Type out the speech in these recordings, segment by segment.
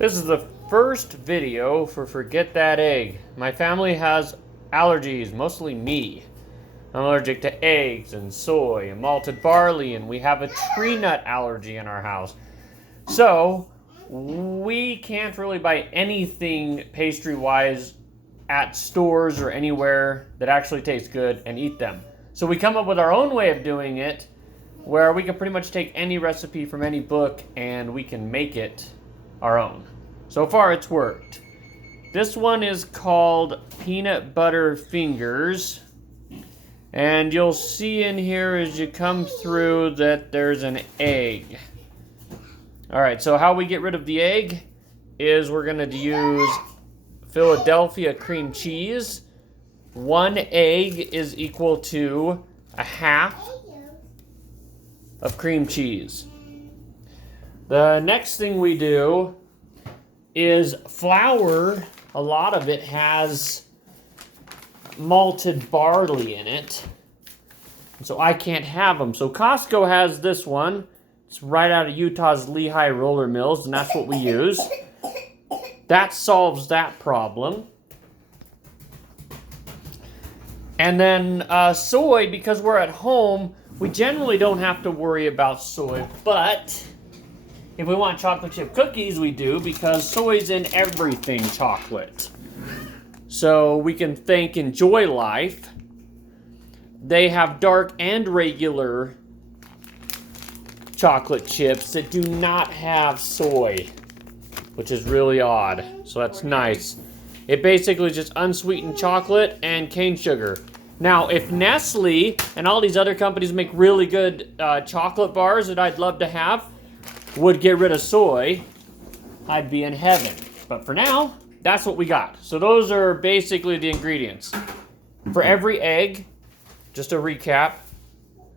This is the first video for Forget That Egg. My family has allergies, mostly me. I'm allergic to eggs and soy and malted barley, and we have a tree nut allergy in our house. So, we can't really buy anything pastry-wise at stores or anywhere that actually tastes good and eat them. So we come up with our own way of doing it, where we can pretty much take any recipe from any book and we can make it our own. So far it's worked. This one is called peanut butter fingers. And you'll see in here as you come through that there's an egg. Alright, so how we get rid of the egg is we're going to use Philadelphia cream cheese. 1 egg is equal to a half of cream cheese. The next thing we do is flour. A lot of it has malted barley in it, so I can't have them. So Costco has this one. It's right out of Utah's Lehigh Roller Mills, and that's what we use. That solves that problem. And then soy, because we're at home, we generally don't have to worry about soy, but if we want chocolate chip cookies, we do, because soy's in everything chocolate. So we can thank Enjoy Life. They have dark and regular chocolate chips that do not have soy, which is really odd. So that's nice. It basically is just unsweetened chocolate and cane sugar. Now, if Nestle and all these other companies make really good chocolate bars that I'd love to have, would get rid of soy, I'd be in heaven. But for now, that's what we got. So those are basically the ingredients. For every egg, just a recap,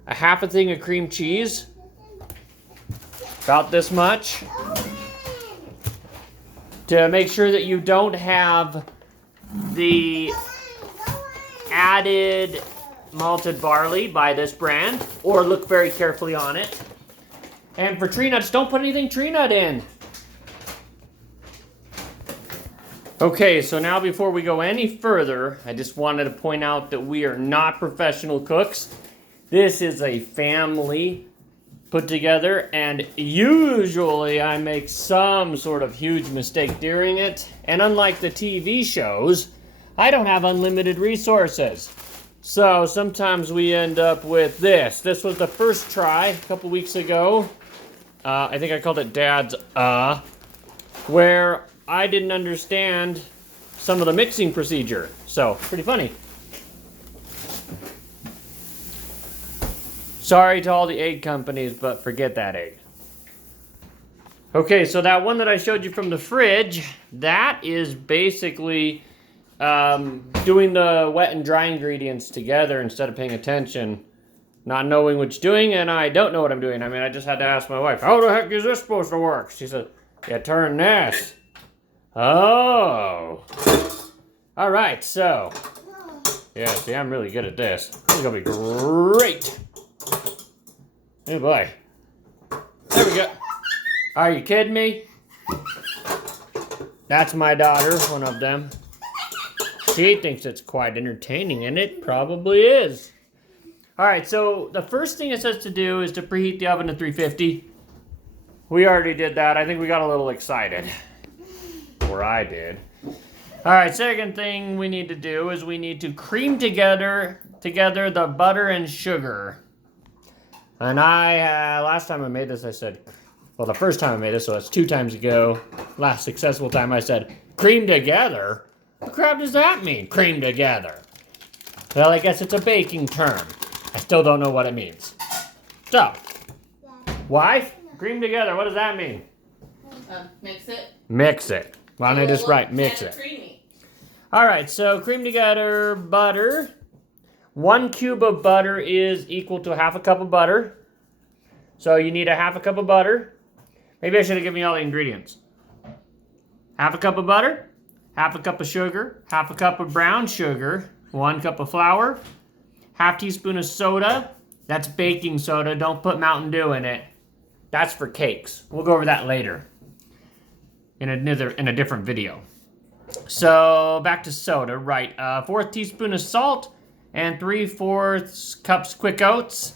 a half a thing of cream cheese, about this much, to make sure that you don't have the added malted barley by this brand, or look very carefully on it. And for tree nuts, don't put anything tree nut in. Okay, so now before we go any further, I just wanted to point out that we are not professional cooks. This is a family put together, and usually I make some sort of huge mistake during it. And unlike the TV shows, I don't have unlimited resources. So sometimes we end up with this. This was the first try a couple weeks ago. I think I called it Dad's where I didn't understand some of the mixing procedure. So, pretty funny. Sorry to all the egg companies, but forget that egg. Okay, so that one that I showed you from the fridge, that is basically doing the wet and dry ingredients together instead of paying attention. Not knowing what you're doing, and I don't know what I'm doing. I mean, I just had to ask my wife, how the heck is this supposed to work? She said, you turn this. Oh. All right, so. Yeah, see, I'm really good at this. This is going to be great. Oh, boy. There we go. Are you kidding me? That's my daughter, one of them. She thinks it's quite entertaining, and it probably is. All right, so the first thing it says to do is to preheat the oven to 350. We already did that. I think we got a little excited. Or I did. All right, second thing we need to do is we need to cream together the butter and sugar. And last time I made this, I said, well, the first time I made this, so it's 2 times ago. Last successful time I said, cream together? What crap does that mean, cream together? Well, I guess it's a baking term. I still don't know what it means. So, wife, cream together, what does that mean? Mix it. Mix it. Why don't I just write mix it? Creamy. All right, so cream together butter. 1 cube of butter is equal to half a cup of butter. So you need a half a cup of butter. Maybe I should have given you all the ingredients. Half a cup of butter, half a cup of sugar, half a cup of brown sugar, 1 cup of flour, half teaspoon of soda. That's baking soda. Don't put Mountain Dew in it. That's for cakes. We'll go over that later. in a different video. So back to soda, right? 1/4 teaspoon of salt and 3/4 cups quick oats.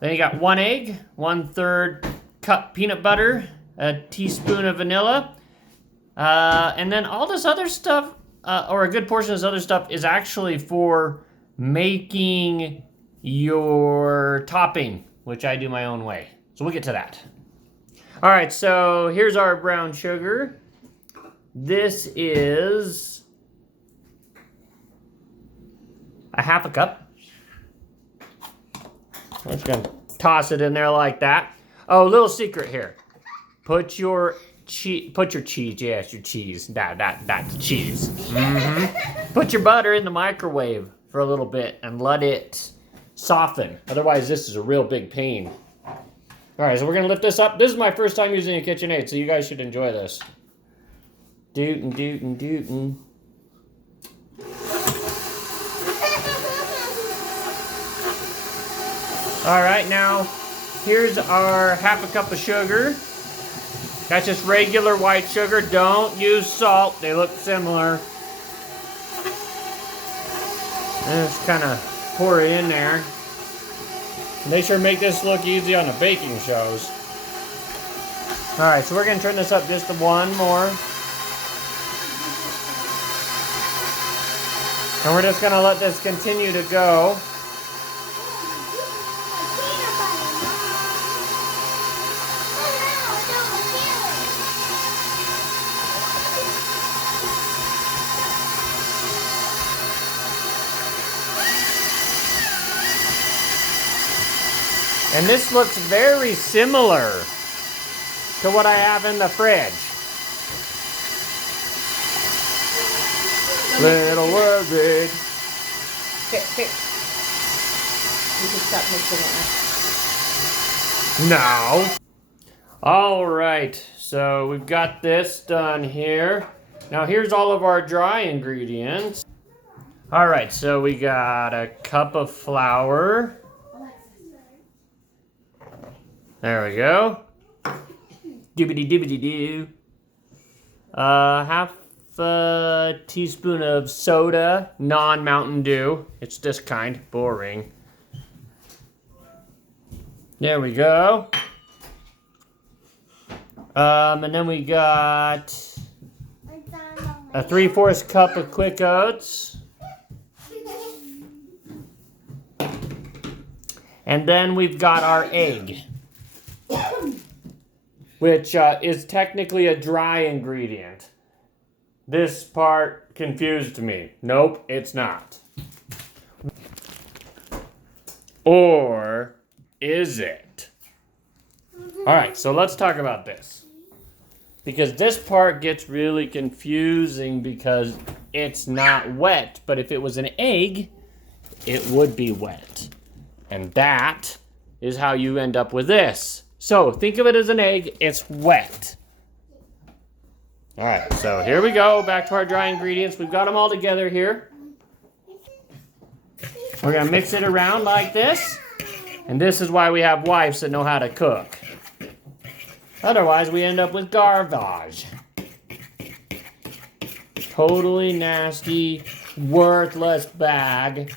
Then you got 1 egg, 1/3 cup peanut butter, a teaspoon of vanilla, and then all this other stuff, or a good portion of this other stuff, is actually for making your topping, which I do my own way. So we'll get to that. All right, so here's our brown sugar. This is a 1/2 cup. I'm just gonna toss it in there like that. Oh, little secret here. Put your cheese, yes, your cheese, that's cheese. Put your butter in the microwave for a little bit and let it soften. Otherwise, this is a real big pain. All right, so we're gonna lift this up. This is my first time using a KitchenAid, so you guys should enjoy this. Dootin', dootin', dootin'. All right, now here's our 1/2 cup of sugar. That's just regular white sugar. Don't use salt. They look similar. And just kind of pour it in there. They sure make this look easy on the baking shows. All right, so we're gonna turn this up just one more. And we're just gonna let this continue to go. And this looks very similar to what I have in the fridge. Little worried. Here. You can stop mixing it now. No. All right, so we've got this done here. Now here's all of our dry ingredients. All right, so we got a cup of flour. There we go. Dibbity dibbity doo. 1/2 teaspoon of soda, non-Mountain Dew. It's this kind, boring. There we go. And then we got a 3/4 cup of quick oats. And then we've got our egg, which is technically a dry ingredient. This part confused me. Nope, it's not. Or is it? All right, so let's talk about this. Because this part gets really confusing because it's not wet, but if it was an egg, it would be wet. And that is how you end up with this. So think of it as an egg, it's wet. All right, so here we go, back to our dry ingredients. We've got them all together here. We're gonna mix it around like this. And this is why we have wives that know how to cook. Otherwise, we end up with garbage. Totally nasty, worthless bag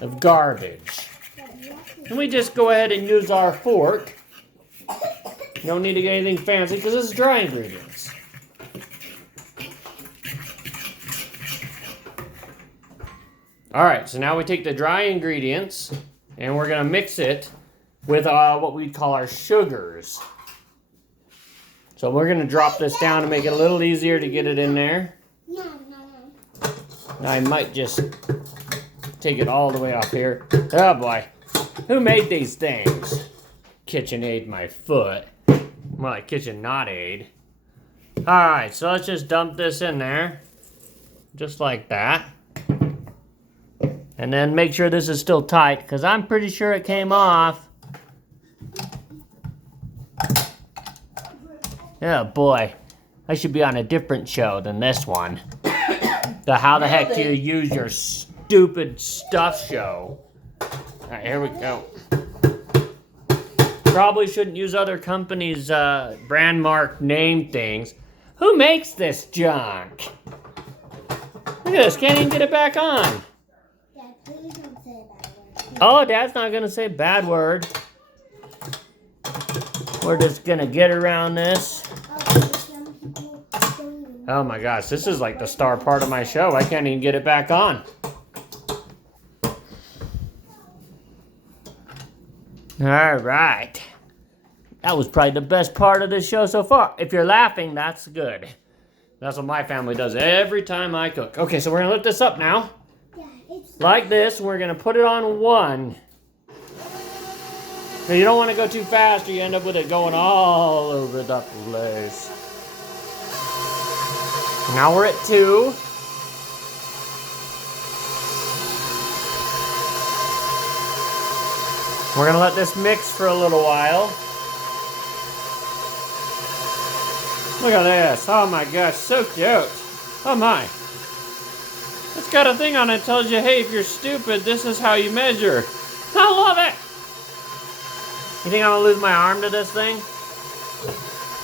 of garbage. And we just go ahead and use our fork. No need to get anything fancy because this is dry ingredients. All right, so now we take the dry ingredients and we're gonna mix it with what we call our sugars. So we're gonna drop this down to make it a little easier to get it in there. I might just take it all the way off here. Oh boy, who made these things? KitchenAid my foot. More like Kitchen Not Aid. All right, so let's just dump this in there. Just like that. And then make sure this is still tight, because I'm pretty sure it came off. Oh boy, I should be on a different show than this one. The How the Heck Do You Use Your Stupid Stuff show. All right, here we go. Probably shouldn't use other companies' brand mark name things. Who makes this junk? Look at this, can't even get it back on. Dad, please don't say a bad word. Oh, Dad's not gonna say a bad word. We're just gonna get around this. Some people don't even Oh my gosh, this is like the star part of my show. I can't even get it back on. All right. That was probably the best part of this show so far. If you're laughing, that's good. That's what my family does every time I cook. Okay, so we're gonna lift this up now. Yeah, it's Like this, we're gonna put it on one. So you don't wanna go too fast or you end up with it going all over the place. Now we're at 2. We're gonna let this mix for a little while. Look at this. Oh my gosh, so cute. Oh my. It's got a thing on it that tells you, hey, if you're stupid, this is how you measure. I love it. You think I'm gonna lose my arm to this thing?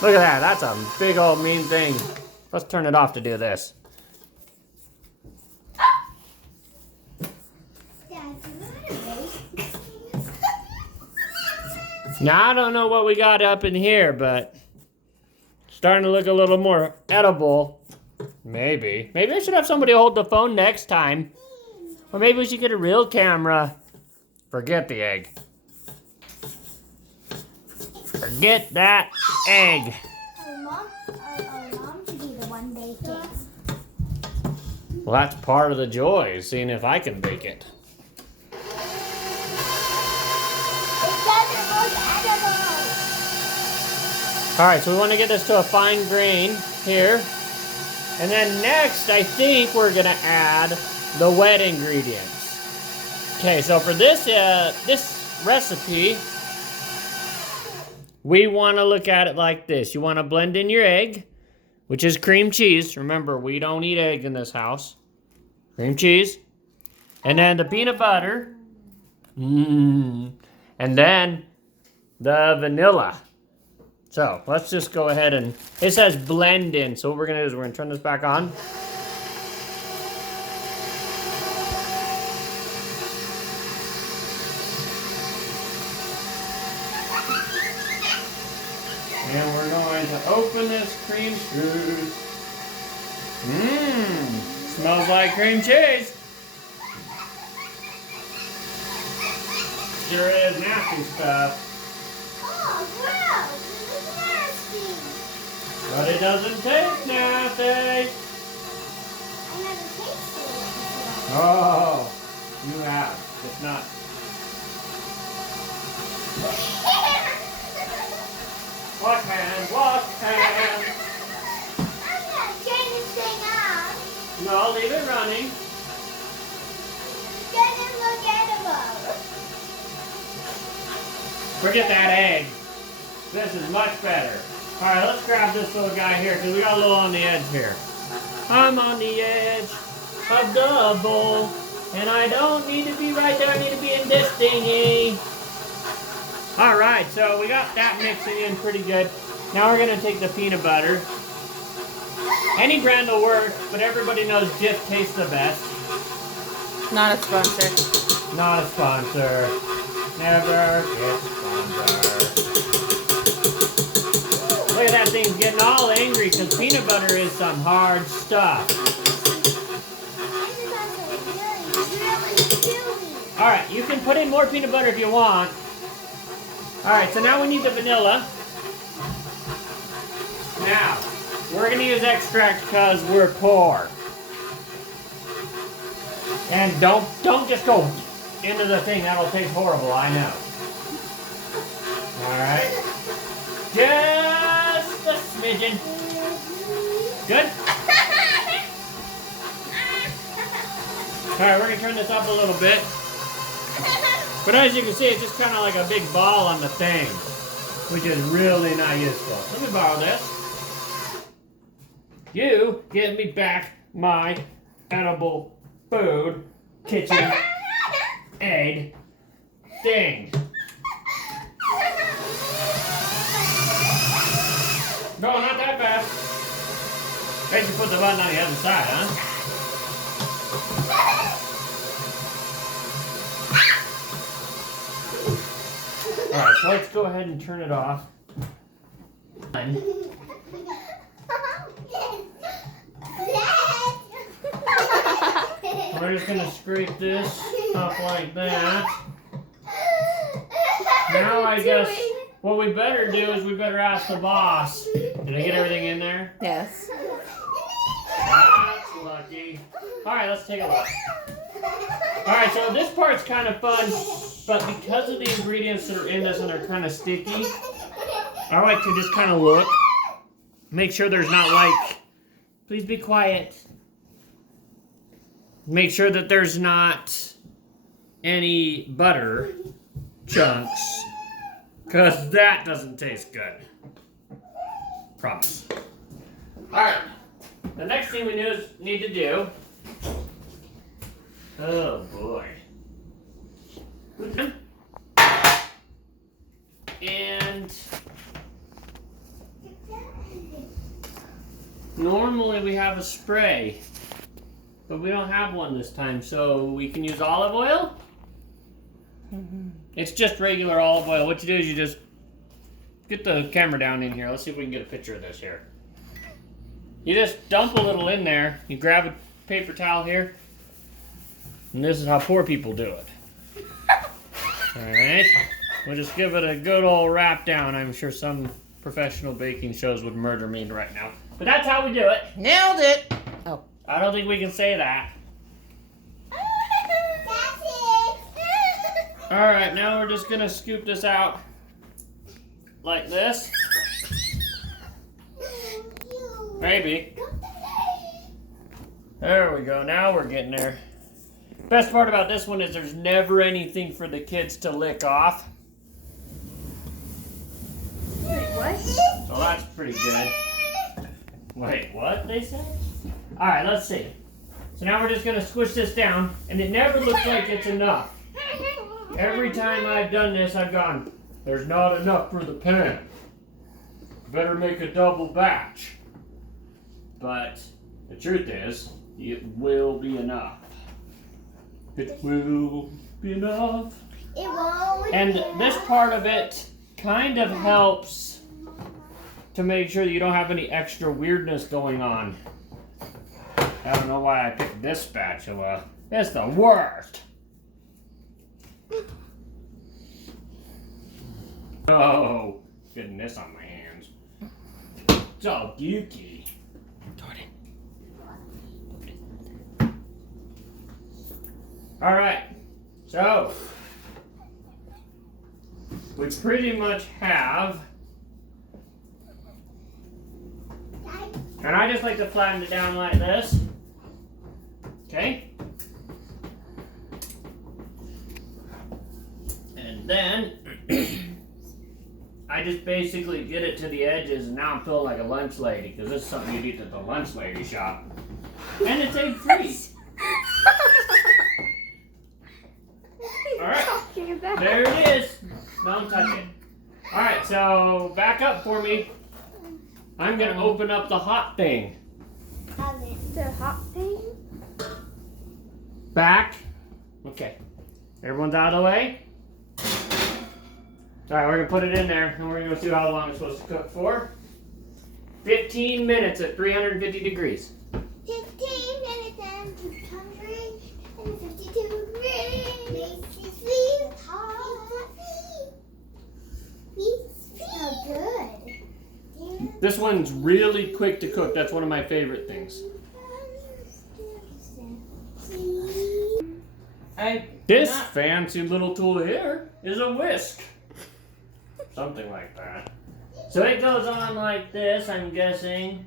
Look at that. That's a big old mean thing. Let's turn it off to do this. Dad, do you want to race? Now, I don't know what we got up in here, but starting to look a little more edible. Maybe. Maybe I should have somebody hold the phone next time. Or maybe we should get a real camera. Forget the egg. Forget that egg. Our mom should be the one baking. Well, that's part of the joy, seeing if I can bake it. It doesn't look edible. All right, so we want to get this to a fine grain here. And then next, I think we're gonna add the wet ingredients. Okay, so for this recipe, we want to look at it like this. You want to blend in your egg, which is cream cheese. Remember, we don't eat egg in this house. Cream cheese. And then the peanut butter. And then the vanilla. So let's just go ahead and, it says blend in. So what we're gonna do is we're gonna turn this back on. And we're going to open this cream cheese. Smells like cream cheese. Sure is nasty stuff. Oh, gross. This is nasty. But it doesn't taste nasty. I never tasted it before. Oh, you have. It's not. Wash hands, wash hands. I'm gonna turn this thing on. No, leave it running. It doesn't look edible. Forget that egg. This is much better. All right, let's grab this little guy here because we got a little on the edge here. I'm on the edge of the bowl, and I don't need to be right there. I need to be in this thingy. All right, so we got that mixing in pretty good. Now we're gonna take the peanut butter. Any brand will work, but everybody knows Jif tastes the best. Not a sponsor. Not a sponsor. Never get sponsor. Look at that thing getting all angry because peanut butter is some hard stuff. All right, you can put in more peanut butter if you want. All right, so now we need the vanilla. Now, we're gonna use extract because we're poor. And don't just go into the thing, that'll taste horrible, I know. All right. Just a smidgen. Good? All right, we're gonna turn this up a little bit. But as you can see, it's just kind of like a big ball on the thing, which is really not useful. Let me borrow this. You give me back my edible food kitchen egg thing. No, not that fast. Guess you put the button on the other side, huh? Alright, so let's go ahead and turn it off. We're just gonna scrape this up like that. Now I guess what we better do is we better ask the boss. Did I get everything in there? Yes. That's lucky. Alright, let's take a look. Alright, so this part's kind of fun, but because of the ingredients that are in this and they're kind of sticky, I like to just kind of look. Make sure there's not like, please be quiet. Make sure that there's not any butter chunks, because that doesn't taste good. Promise. Alright, the next thing we need to do, oh boy. And normally we have a spray, but we don't have one this time, so we can use olive oil. It's just regular olive oil. What you do is you just get the camera down in here. Let's see if we can get a picture of this here. You just dump a little in there. You grab a paper towel here, and this is how poor people do it. Alright, we'll just give it a good old wrap down. I'm sure some professional baking shows would murder me right now. But that's how we do it. Nailed it. Oh. I don't think we can say that. Alright, now we're just gonna scoop this out like this. Maybe. There we go, now we're getting there. Best part about this one is there's never anything for the kids to lick off. Wait, what? So that's pretty good. Wait, what they said? Alright, let's see. So now we're just gonna squish this down, and it never looks like it's enough. Every time I've done this, I've gone, there's not enough for the pan. Better make a double batch. But the truth is, it will be enough. It will be enough. It won't. And this part of it kind of helps to make sure that you don't have any extra weirdness going on. I don't know why I picked this spatula. It's the worst. Oh, getting this on my hands. It's all gooky. Alright, so we pretty much have, and I just like to flatten it down like this. Okay? And then I just basically get it to the edges, and now I'm feeling like a lunch lady, because this is something you'd eat at the lunch lady shop. And it's egg free. Alright, there it is. Don't touch it. Alright, so back up for me. I'm going to open up the hot thing. The hot thing? Back. Okay. Everyone's out of the way. Alright, we're going to put it in there, and we're going to see how long it's supposed to cook for. 15 minutes at 350 degrees. 15 minutes and 252 degrees. So good. This one's really quick to cook. That's one of my favorite things. This fancy little tool here is a whisk. Something like that. So it goes on like this, I'm guessing.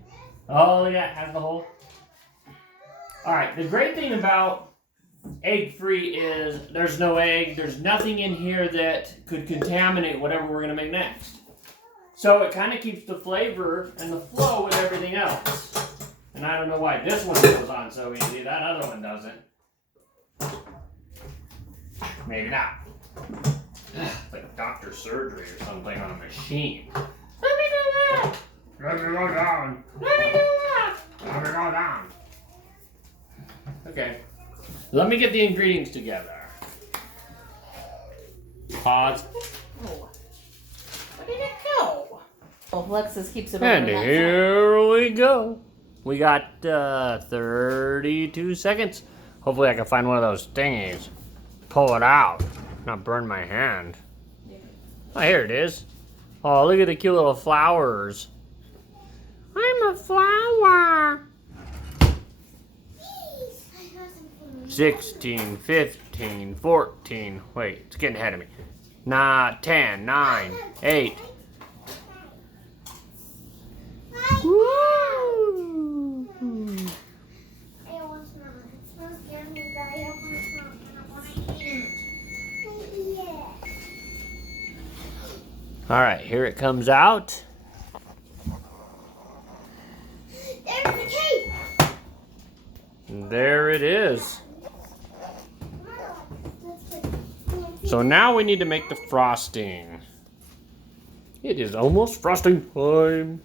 Oh, yeah, it has the hole. Alright, the great thing about egg-free is there's no egg, there's nothing in here that could contaminate whatever we're going to make next. So it kind of keeps the flavor and the flow with everything else. And I don't know why this one goes on so easy, that other one doesn't. Maybe not. Like doctor's surgery or something on a machine. Let me go out! Let me go down! Let me go out! Okay. Let me get the ingredients together. Pause. Oh. Where did it go? Oh, Alexis keeps it And over that here we go. We got 32 seconds. Hopefully I can find one of those thingies. Pull it out. Not burn my hand. Oh, here it is. Oh, look at the cute little flowers. I'm a flower. 16, 15, 14. Wait, it's getting ahead of me. 10, 9, 8. Woo! All right, here it comes out. There's the cake. There it is. So now we need to make the frosting. It is almost frosting time.